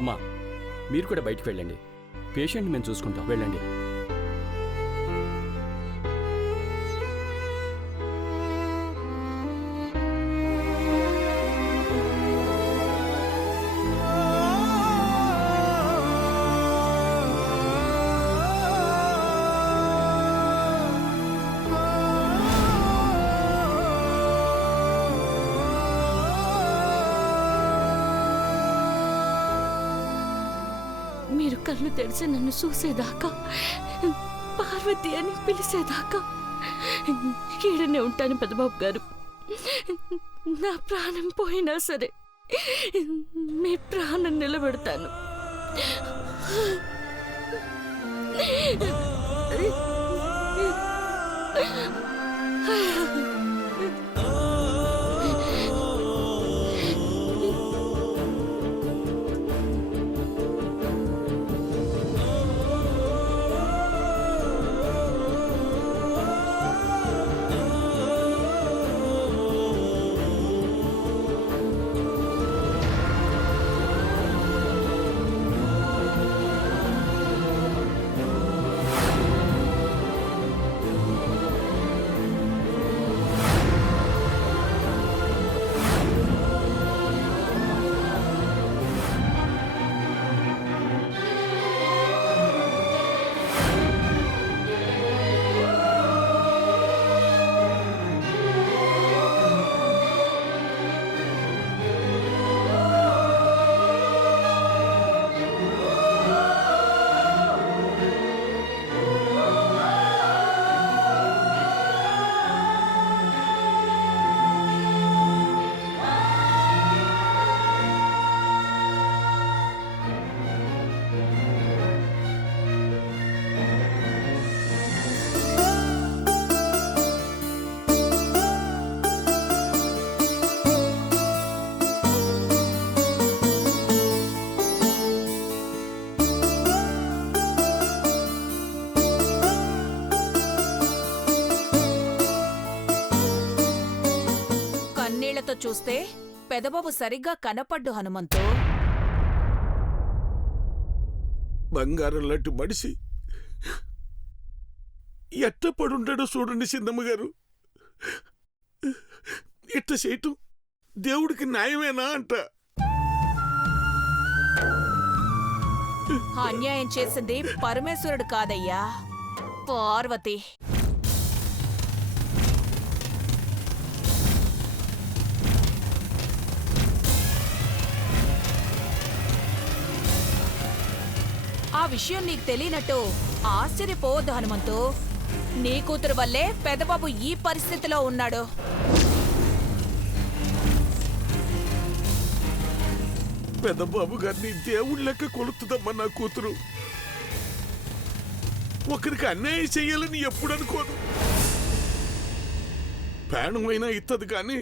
అమ్మా మీరు కూడా బయటికి వెళ్ళండి. పేషెంట్ మేము చూసుకుంటాం, వెళ్ళండి. మీరు కళ్ళు తెరిచి నన్ను చూసేదాకా, పార్వతి అని పిలిచేదాకా ఈడనే ఉంటాను పెద్దబాబు గారు. నా ప్రాణం పోయినా సరే మీ ప్రాణం నిలబెడతాను. చూస్తే పెదబాబు సరిగ్గా కనపడ్డు హనుమంతు. బంగారం లాంటి మడిసి ఎట్ట పడుంటాడో చూడండి చిన్నమ్మ గారు. ఇట్ట చేయటం దేవుడికి న్యాయమేనా అంట. అన్యాయం చేసింది పరమేశ్వరుడు కాదయ్యా, పార్వతి. ఆ విషయం నీకు తెలియనట్టు ఆశ్చర్యపోవద్దు హనుమంతు. నీ కూతురు వల్లే పెదబాబు ఈ పరిస్థితిలో ఉన్నాడు. పెద్దబాబు గారిని దేవుడి లెక్క కొలుతుందమ్మా నా కూతురు. ఒకరికి అన్యాయం చెయ్యాలని ఎప్పుడు అనుకోదు. ప్రాణమైనా ఇత్తది కానీ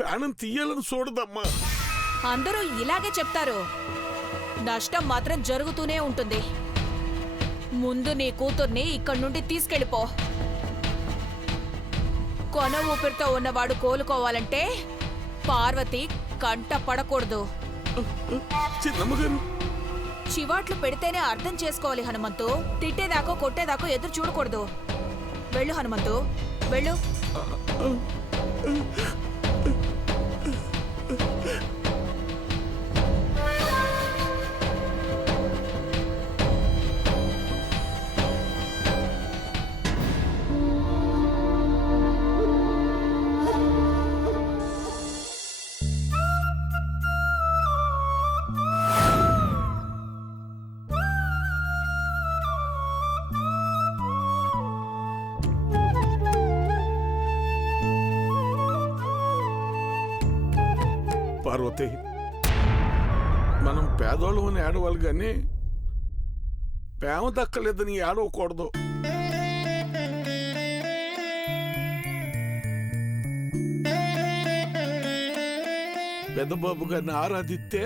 ప్రాణం తీయాలని చూడదమ్మా. అందరూ ఇలాగే చెప్తారు, నష్టం మాత్రం జరుగుతూనే ఉంటుంది. ముందు నీ కూతుర్ని ఇక్కడి నుండి తీసుకెళ్ళిపో. కొన ఊపిరితో ఉన్నవాడు కోలుకోవాలంటే పార్వతి కంట పడకూడదు. చివాట్లు పెడితేనే అర్థం చేసుకోవాలి హనుమంతు. తిట్టేదాకో కొట్టేదాకో ఎదురు చూడకూడదు. వెళ్ళు హనుమంతు, వెళ్ళు. పార్వతి, మనం పేదోళ్ళమని ఏడవాలి కానీ ప్రేమ దక్కలేదని ఏడవకూడదు. పెద్దబాబు గారిని ఆరాధిస్తే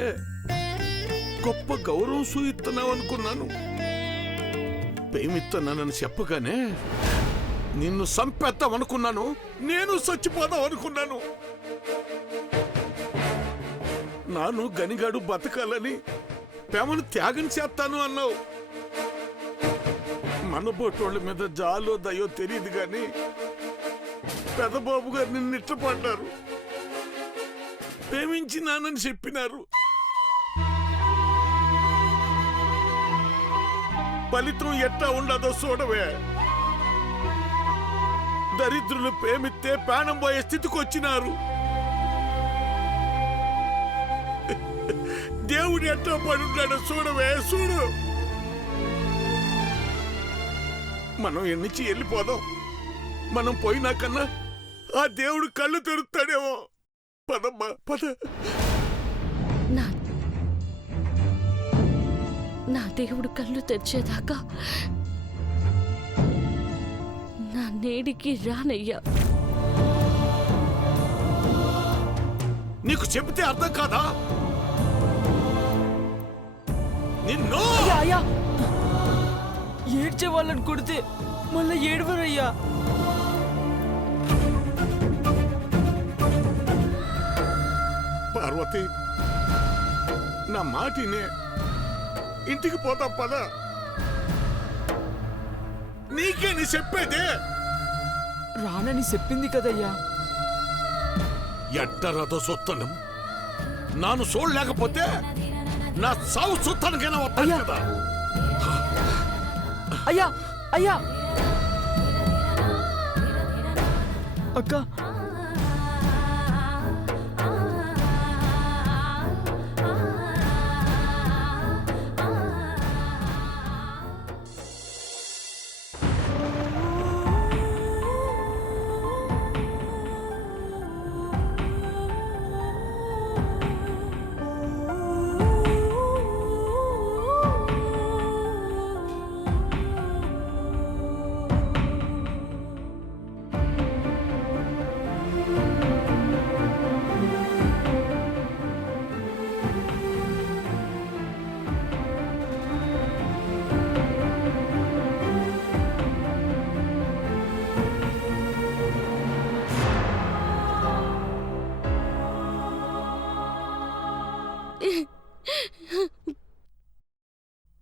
గొప్ప గౌరవం సూయిస్తున్నావు అనుకున్నాను. ప్రేమిస్తున్నానని చెప్పగానే నిన్ను సంపేద్దామనుకున్నాను. నేను చచ్చిపోదాం అనుకున్నాను. నాను గనిగాడు బతకాలని ప్రేమను త్యాగం చేస్తాను అన్నావు. మనబోటోళ్ళ మీద జాలో దయో తెలియదు గాని పెదబాబు గారు నిన్ను ఇష్టపడ్డారు, ప్రేమించినానని చెప్పినారు. ఫలితం ఎట్టా ఉండదో చూడవే. దరిద్రులు ప్రేమిస్తే ప్రాణం పోయే స్థితికి వచ్చినారు. దేవుడు ఎట్టా పడున్నాడో చూడవే, చూడు. మనం ఎన్నించి వెళ్ళిపోదాం. మనం పోయినా కన్నా ఆ దేవుడు కళ్ళు తెరుస్తాడేమో. పదమ్మా పద. నా దేవుడు కళ్ళు తెరిచేదాకా నా నేడికి రానయ్యా. నీకు చెబితే అర్థం కాదా? నిన్ను అయ్యా ఏడ్చే వాళ్ళని కొడితే మళ్ళా ఏడవరయ్యా. పార్వతి, నా మాటినే. ఇంటికి పోతాం పద. నీకే నీ చెప్పేదే. రానని చెప్పింది కదయ్యా. ఎట్టరదో సొత్తనం నాను చూడలేకపోతే నా సావు సొత్తనకైనా వస్తాను కదా. అయ్యా అయ్యా అక్క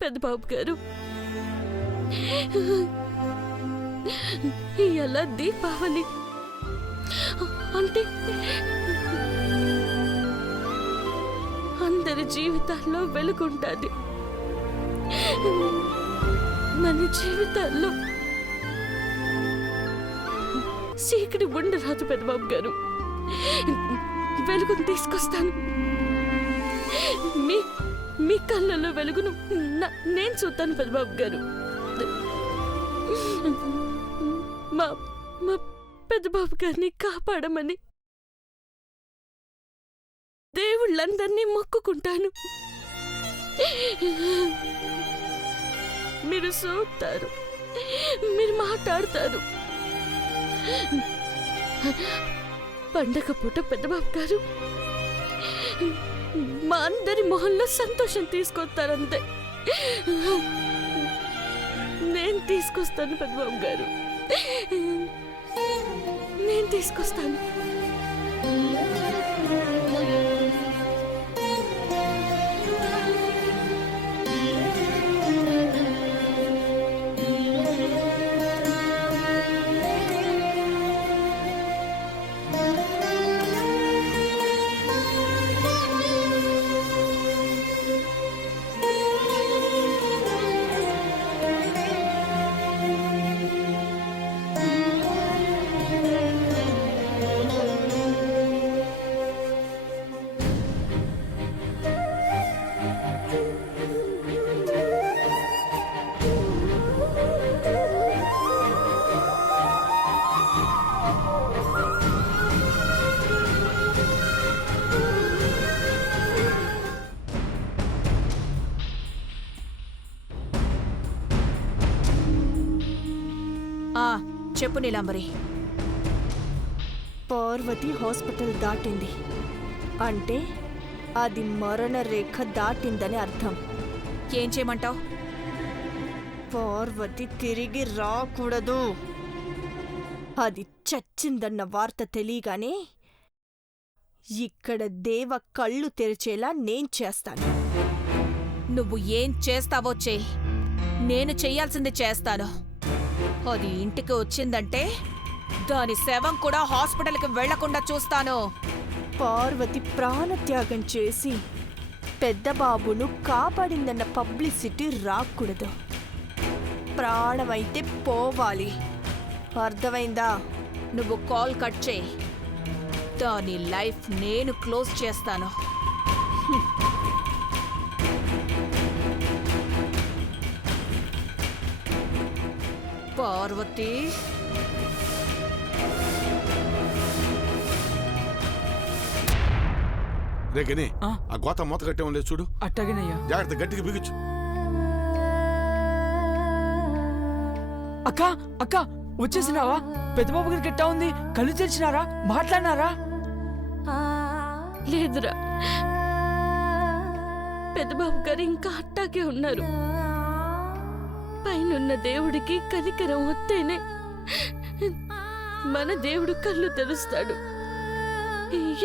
పెద్దబాబు గారు, ఎలా దీపావళి అంటే అందరి జీవితాల్లో వెలుగుంటుంది. మన జీవితాల్లో చీకటి ఉండరాదు పెద్దబాబు గారు. వెలుగును తీసుకొస్తాను. మీ కళ్ళల్లో వెలుగును నేను చూస్తాను పెద్దబాబు గారు. మా పెద్దబాబు గారిని కాపాడమని దేవుళ్ళందరినీ మొక్కుకుంటాను. మీరు చూస్తారు, మీరు మాట్లాడతారు. పండగ పూట పెద్దబాబు గారు మా అందరి మొహంలో సంతోషం తీసుకొస్తారంతే. నేను తీసుకొస్తాను పెద్దబాబు గారు, నేను తీసుకొస్తాను. చెప్పు నీలాంబరి. పార్వతి హాస్పిటల్ దాటింది అంటే అది మరణ రేఖ దాటిందని అర్థం. ఏం చేయమంటావు? పార్వతి తిరిగి రాకూడదు. అది చచ్చిందన్న వార్త తెలియగానే ఇక్కడ దేవ కళ్ళు తెరిచేలా నేను చేస్తాను. నువ్వు ఏం చేస్తావో చెయ్యి, నేను చెయ్యాల్సింది చేస్తాను. అది ఇంటికి వచ్చిందంటే దాని శవం కూడా హాస్పిటల్కి వెళ్లకుండా చూస్తాను. పార్వతి ప్రాణత్యాగం చేసి పెద్ద బాబును కాపాడిందన్న పబ్లిసిటీ రాకూడదు. ప్రాణమైతే పోవాలి. అర్థమైందా? నువ్వు కాల్ కట్ చేయి, దాని లైఫ్ నేను క్లోజ్ చేస్తాను. పార్వతి, రేగని ఆ? ఆ గోత మూత కట్టే ఉండేది చూడు, అట్టగనయ్యా. జాగ్రత్త గట్టిగా బిగించు. అక్క అక్క వచ్చేసినావా? పెద్దబాబు గారికి ఎట్టా ఉంది? కళ్ళు తెరిచినారా? మాట్లాడినారా? లేదురా, పెద్దబాబు గారు ఇంకా అట్టాకే ఉన్నారు. పైనున్న దేవుడికి కనికరం వస్తేనే మన దేవుడు కళ్ళు తెరుస్తాడు.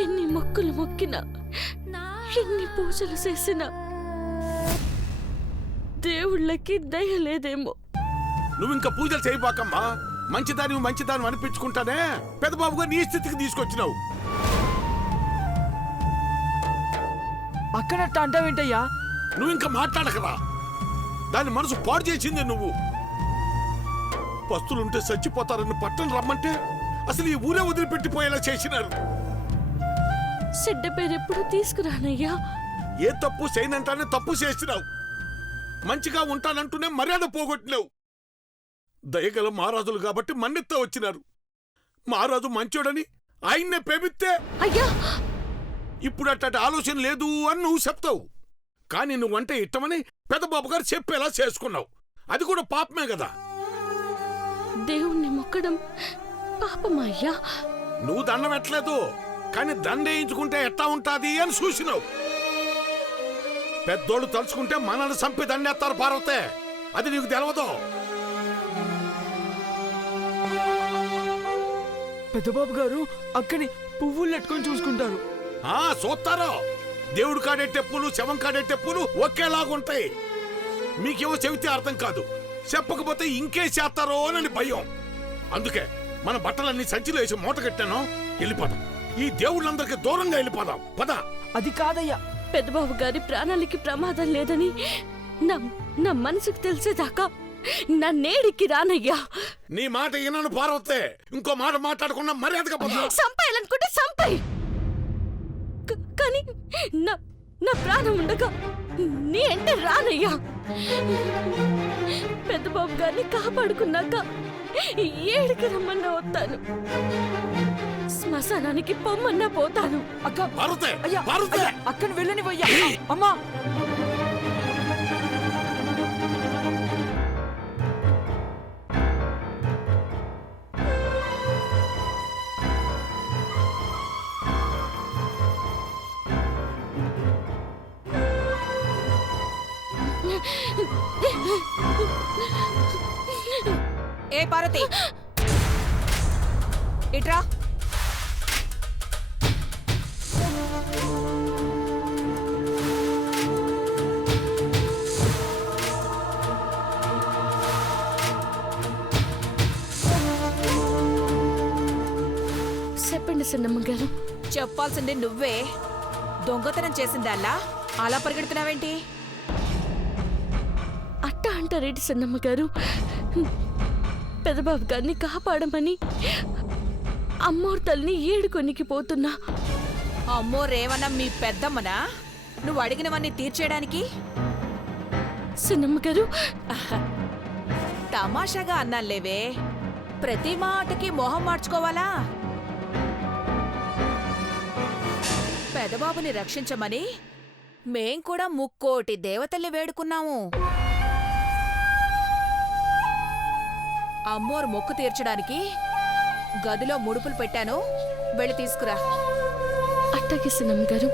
ఎన్ని మొక్కులు మొక్కినా, ఎన్ని పూజలు చేసినా దేవుళ్ళకి దయ లేదేమో. నువ్వు ఇంకా పూజలు చేయబాకమ్మా. మంచిదాని అనిపించుకుంటానే పెద్దబాబు గారు నీ స్థితికి తీసుకొచ్చినావు. అక్కడట్ట అంటావేంటయ్యా? నువ్వు ఇంకా మాట్లాడకరా. దాని మనసు పాడు చేసింది నువ్వు. పస్తులుంటే చచ్చిపోతారని పట్టణం రమ్మంటే అసలు ఈ ఊరే వదిలిపెట్టిపోయేలా చేసినారు. చెడ్డ పేరెప్పుడు తీసుకురానయ్యా. ఏ తప్పు చేయనంటానే తప్పు చేసినావు. మంచిగా ఉంటానంటూనే మర్యాద పోగొట్టినావు. దయగల మహారాజులు కాబట్టి మన్నెత్తా వచ్చినారు. మహారాజు మంచోడని ఆయన్నే ప్రేమిస్తే అయ్యా, ఇప్పుడు అట్టటి ఆలోచన లేదు అని నువ్వు చెప్తావు. కానీ నువ్వంటే ఇట్టమని పెద్దబాబు గారు చెప్పేలా చేసుకున్నావు. అది కూడా పాపమే కదా. దేవుణ్ణి మొక్కడం పాపమా అయ్యా? నువ్వు దండం ఎట్లేదు, కానీ దండేయించుకుంటే ఎట్టా ఉంటాది అని చూసినావు. పెద్దోళ్ళు తలుచుకుంటే మనల్ని చంపి దండేస్తారు పార్వతే. అది నీకు తెలవదు. పెద్దబాబు గారు అక్కని పువ్వులు నెట్టుకొని చూసుకుంటారు. చూస్తారో. దేవుడు కాడెట్టే పూలు, శవం కాడెట్టే పూలు ఒకేలాగుంటాయి. మీకేమో చెబితే అర్థం కాదు, చెప్పకపోతే ఇంకే చేస్తారో అని భయం. అందుకే మన బట్టలన్నీ సంచిలో వేసి మూట కట్టాను. వెళ్ళిపోదాం. ఈ దేవుళ్ళందరికీ దూరంగా వెళ్ళిపోదాం. పద. అది కాదయ్యా. పెద్దబాబు గారి ప్రాణాలకి ప్రమాదం లేదని నా మనసుకు తెలిసేదాకా నన్నేడికి రానయ్యా. నీ మాట వినను పార్వతే. ఇంకో మాట మాట్లాడకుండా మర్యాదగా పద. సంపాయాలనుకుంటే సంపాయి, కానీ నా ప్రాణం ఉండగా నీ అంటే రానయ్యా. పెద్దబాబు గారిని కాపాడుకున్నాక ఏడికి రమ్మన్నా వస్తాను, శ్మశానానికి పొమ్మన్నా పోతాను. అక్క పార్వతే, అయ్యా, పార్వతే. అయ్యా, అక్కను వెళ్ళనివయ్యా. అమ్మా, ఏ పార్వతి, ఇట్రా. చెప్పండి సన్నమ్మ గారు. చెప్పాల్సింది నువ్వే. దొంగతనం చేసిందల్లా అలా పరిగెడుతున్నావేంటి? అట్టా అంటారేంటి సన్నమ్మ గారు? పెద్దబాబు గారిని కాపాడమని అమ్మోరు తల్లిని ఏడుకొనికి పోతున్నా. అమ్మో రేవన్న మీ పెద్దమ్మనా నువ్వు అడిగినవన్నీ తీర్చేయడానికి? సన్నమ్మ గారు, తమాషాగా అన్నాలేవే, ప్రతి మాటకి మొహం మార్చుకోవాలా? పెదబాబుని రక్షించమని మేం కూడా 3 కోటి దేవతల్ని వేడుకున్నాము. అమ్మోరు మొక్కు తీర్చడానికి గదిలో ముడుపులు పెట్టాను, వెళ్ళి తీసుకురా. అట్టాకి సన్నమ్మ గారు.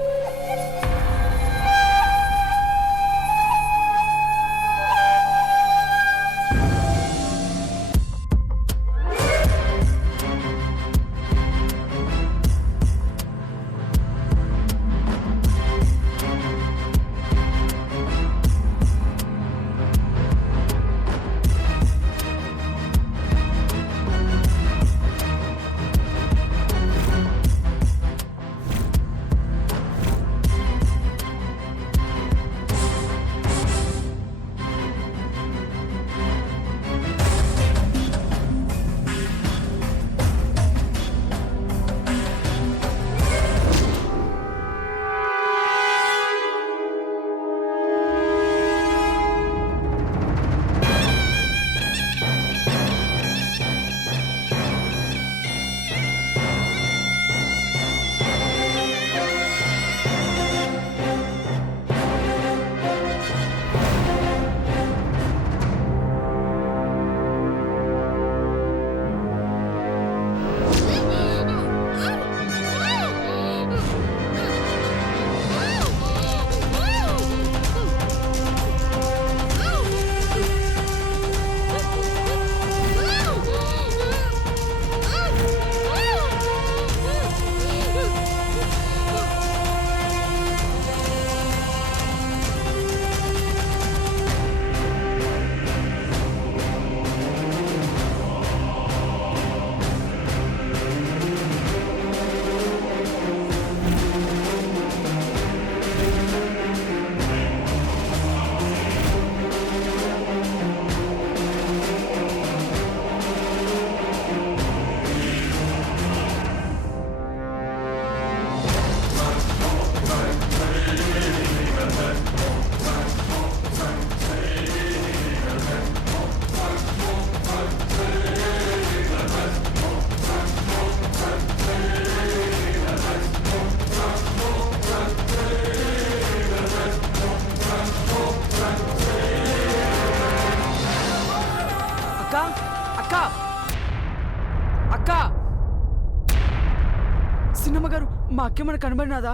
చిన్నమ్మ గారు మా అక్కేమన్నా కనబడినాదా?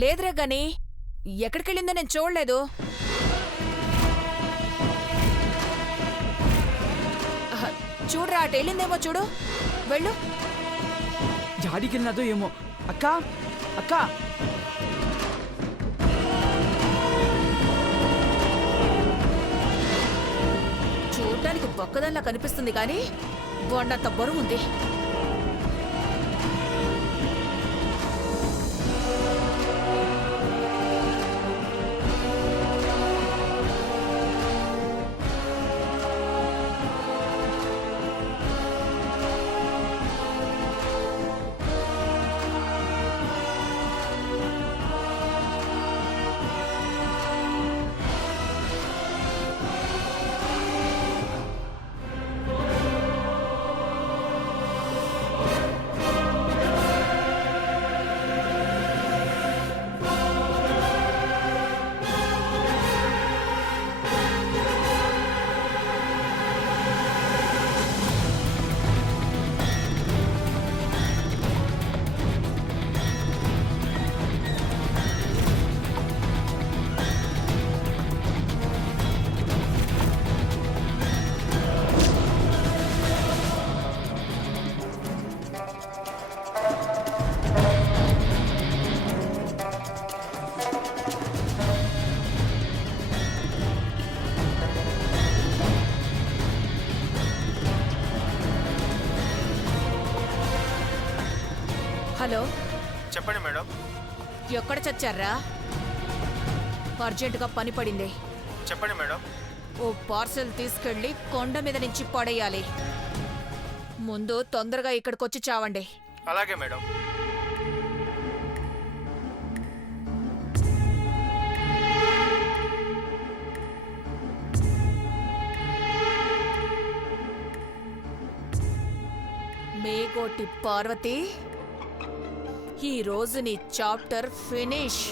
లేదురా గాని ఎక్కడికెళ్ళిందో నేను చూడలేదు. చూడరా అటు వెళ్ళిందేమో చూడు, వెళ్ళు. జాడికి వెళ్ళినదో ఏమో. అక్క అక్క చూడ్డానికి బొక్కదల్లా కనిపిస్తుంది కానీ బొండంత బరువుంది. హలో, చెప్పండి మేడం. ఎక్కడ చచ్చారా? అర్జెంటుగా పని పడింది. చెప్పండి మేడం. ఓ పార్సెల్ తీసుకెళ్లి కొండ మీద నుంచి పడేయాలి. ముందు తొందరగా ఇక్కడికొచ్చి చావండి. అలాగే మేడం. మేగోటి పార్వతి, ఈ రోజు నీ చాప్టర్ ఫినిష్.